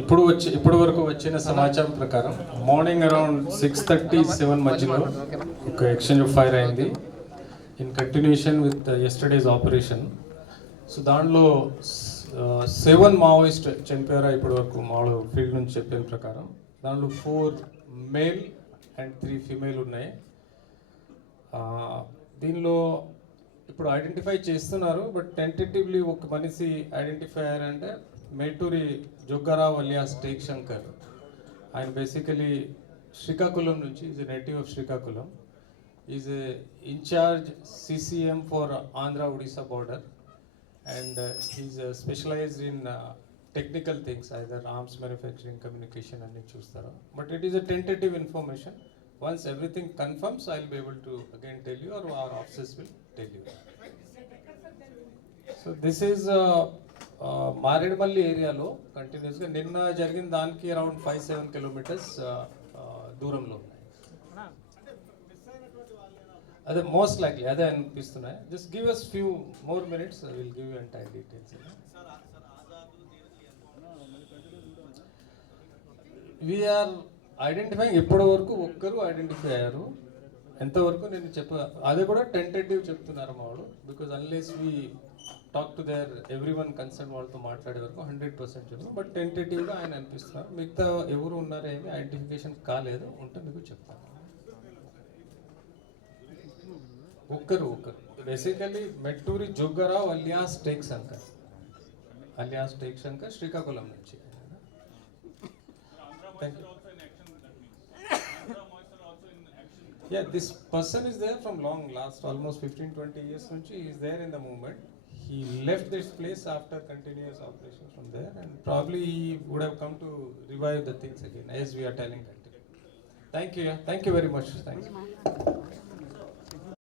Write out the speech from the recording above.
ఇప్పుడు వచ్చి ఇప్పటి వరకు వచ్చిన సమాచారం ప్రకారం morning around six thirty seven మధ్యలో ఒక ఎక్స్చేంజ్ ఆఫ్ ఫైర్ అయింది. In continuation with yesterday's operation so దాంట్లో సెవెన్ మావోయిస్ట్ చనిపోయారా ఇప్పటి వరకు? మామూలు ఫీల్డ్ నుంచి చెప్పిన ప్రకారం. దాంట్లో four male and three female ఉన్నాయి. దీనిలో ఇప్పుడు ఐడెంటిఫై చేస్తున్నారు బట్ టెంటేటివ్లీ ఒక మనిషి ఐడెంటిఫై అయ్యారంటే మేటూరి జొగ్గారావు అలియాస్ టేక్ శంకర్. ఆయన బేసికలీ శ్రీకాకుళం నుంచి is native of Srikakulam. Is incharge CCM for Andhra Odisha border and is specialized in technical things either arms manufacturing communication అన్ని చూస్తారు. But it is a tentative information once everything confirms I will be able to again tell you or our offices will tell you so this is Maredumalli ఏరియాలో కంటిన్యూస్గా నిన్న జరిగిన దానికి around five seven kilometres దూరంలో ఉన్నాయి. అదే most likely అదే అనిపిస్తున్నాయి. Just give us few more minutes will give you entire details we are identify ఇప్పటి వరకు ఒక్కరు ఐడెంటిఫై అయ్యారు? ఎంతవరకు నేను చెప్ప అది కూడా టెంటేటివ్ చెప్తున్నారు మా వాడు. Because unless we talk to there everyone concern వాళ్ళతో మాట్లాడే వరకు హండ్రెడ్ పర్సెంట్ చెప్తాను బట్ టెంటేటివ్గా ఆయన అనిపిస్తున్నారు. మిగతా ఎవరు ఉన్నారేమి ఐడెంటిఫికేషన్ కాలేదు. ఉంటే మీకు చెప్తాను. ఒక్కరు ఒక్కరు. Basically Metturi Joggarao alias Tek Shankar. Alias Tek Shankar Srikakulam నుంచి. Thank you Yeah, this person is there from long, last almost 15, 20 years. He is there in the movement. He left this place after continuous operations from there, and probably he would have come to revive the things again, as we are telling. Thank you. Thank you very much.